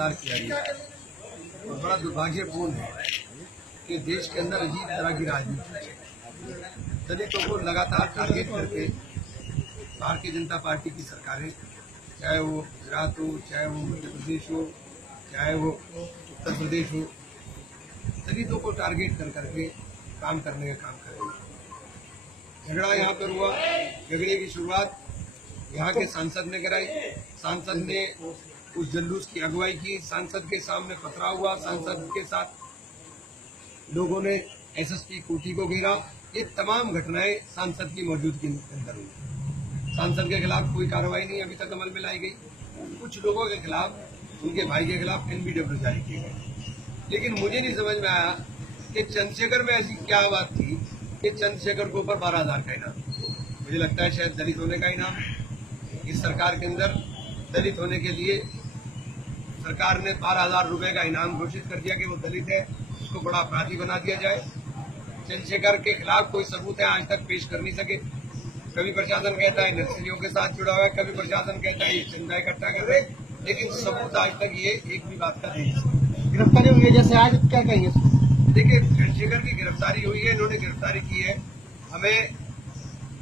लगातार किया गया और बड़ा दुर्भाग्यपूर्ण है कि देश के अंदर अजीब तरह की राजनीति है। दलितों को लगातार टारगेट करके भारतीय जनता पार्टी की सरकारें, चाहे वो गुजरात हो, चाहे वो मध्य प्रदेश हो, चाहे वो उत्तर प्रदेश हो, दलितों को टारगेट कर करके काम करने का काम करेंगे। झगड़ा यहाँ पर हुआ, झगड़े की शुरुआत यहाँ के सांसद ने कराई। सांसद ने उस जुलूस की अगुवाई की, सांसद के सामने पथराव हुआ, सांसद के साथ लोगों ने एसएसपी कोठी को घेरा। ये तमाम घटनाएं सांसद की मौजूदगी के अंदर हुई। सांसद के खिलाफ कोई कार्रवाई नहीं अभी तक अमल में लाई गई। कुछ लोगों के खिलाफ, उनके भाई के खिलाफ एनबीडब्ल्यू जारी किए गए। लेकिन मुझे नहीं समझ में आया कि चंद्रशेखर में ऐसी क्या बात थी कि चंद्रशेखर के ऊपर 12,000 का इनाम। मुझे लगता है शायद दलित होने का इनाम है। इस सरकार के अंदर दलित होने के लिए सरकार ने 12,000 रुपए का इनाम घोषित कर दिया कि वो दलित है, उसको बड़ा अपराधी बना दिया जाए। चंद्रशेखर के खिलाफ कोई सबूत है आज तक पेश कर नहीं सके। कभी प्रशासन कहता है नक्सलियों के साथ जुड़ा हुआ है, कभी प्रशासन कहता है ये चंदा इकट्ठा कर रहे, लेकिन सबूत आज तक ये एक भी बात का नहीं। गिरफ्तारी हुई है, जैसे आज क्या कहेंगे? देखिए, चंद्रशेखर की गिरफ्तारी हुई है, इन्होंने गिरफ्तारी की है। हमें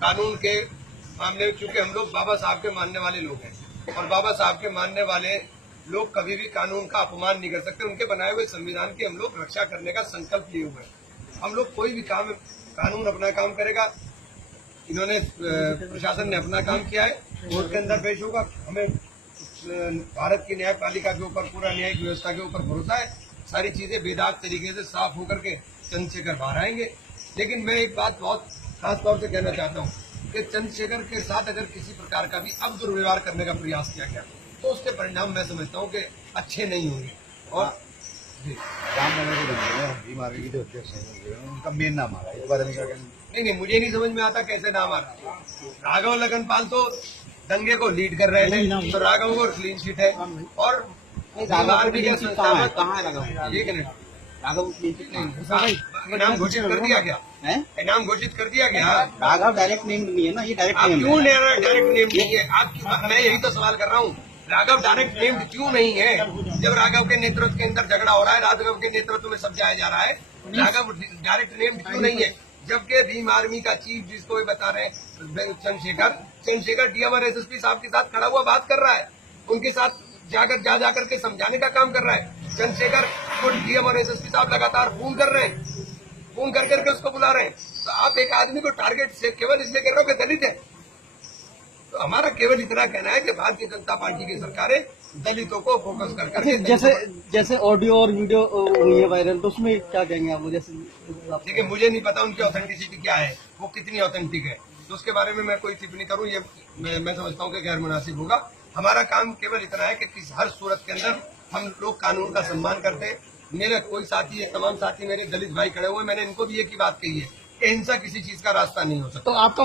कानून के मामले में, चूंकि हम लोग बाबा साहब के मानने वाले लोग हैं और बाबा साहब के मानने वाले लोग कभी भी कानून का अपमान नहीं कर सकते। उनके बनाए हुए संविधान की हम लोग रक्षा करने का संकल्प लिए हुए हैं। हम लोग कोई भी काम, कानून अपना काम करेगा। इन्होंने, प्रशासन ने अपना काम किया है, कोर्ट के अंदर पेश होगा। हमें भारत की न्यायपालिका के ऊपर, पूरा न्यायिक व्यवस्था के ऊपर भरोसा है। सारी चीजें बेदाग तरीके से साफ होकर के चंद्रशेखर बाहर आएंगे। लेकिन मैं एक बात बहुत खास तौर से कहना चाहता हूँ कि चंद्रशेखर के साथ अगर किसी प्रकार का भी अब दुर्व्यवहार करने का प्रयास किया गया तो उसके परिणाम मैं समझता हूँ कि अच्छे नहीं होंगे। और उनका मेन नाम आ रहा है, इस बारे में क्या कहना? नहीं, मुझे नहीं समझ में आता कैसे नाम आ रहा है। राघव लखनपाल तो दंगे को लीड कर रहे थे, तो राघव को क्लीन शीट है। और इनाम घोषित कर दिया गया, इनाम घोषित कर दिया गया। राघव डायरेक्ट नेम नहीं है ना, ये डायरेक्ट नेम क्यों डायरेक्ट नेम नहीं है? आप, मैं यही तो सवाल कर रहा हूँ, राघव डायरेक्ट नेम क्यों नहीं है? जब राघव के नेतृत्व के अंदर झगड़ा हो रहा है, राघव के नेतृत्व में सब जाया जा रहा है, राघव डायरेक्ट नेम क्यों नहीं है? जबकि भीम आर्मी का चीफ, जिसको बता रहे हैं चंद्रशेखर डीएम और एसएसपी साहब के साथ खड़ा हुआ बात कर रहा है, उनके साथ जाकर के समझाने का काम कर रहा है। चंद्रशेखर को डीएम और एसएसपी साहब लगातार फोन कर रहे हैं, फोन करके उसको बुला रहे हैं। तो आप एक आदमी को टारगेट से केवल इसलिए कर रहे हो कि दलित है। तो हमारा केवल इतना कहना है कि भारतीय जनता पार्टी की सरकारें दलितों को फोकस कर करके, जैसे ऑडियो और वीडियो हुई है वायरल, तो उसमें क्या कहेंगे आप? देखिए, मुझे नहीं पता उनकी ऑथेंटिसिटी क्या है, वो कितनी ऑथेंटिक है, तो उसके बारे में मैं कोई टिप्पणी करूं ये मैं समझता हूं कि गैर मुनासिब होगा। हमारा काम केवल इतना है कि हर सूरत के अंदर हम लोग कानून का सम्मान करते हैं। मेरे कोई साथी, तमाम साथी मेरे दलित भाई खड़े हुए, मैंने इनको भी एक ही बात कही है कि हिंसा किसी चीज का रास्ता नहीं हो सकता। तो आपका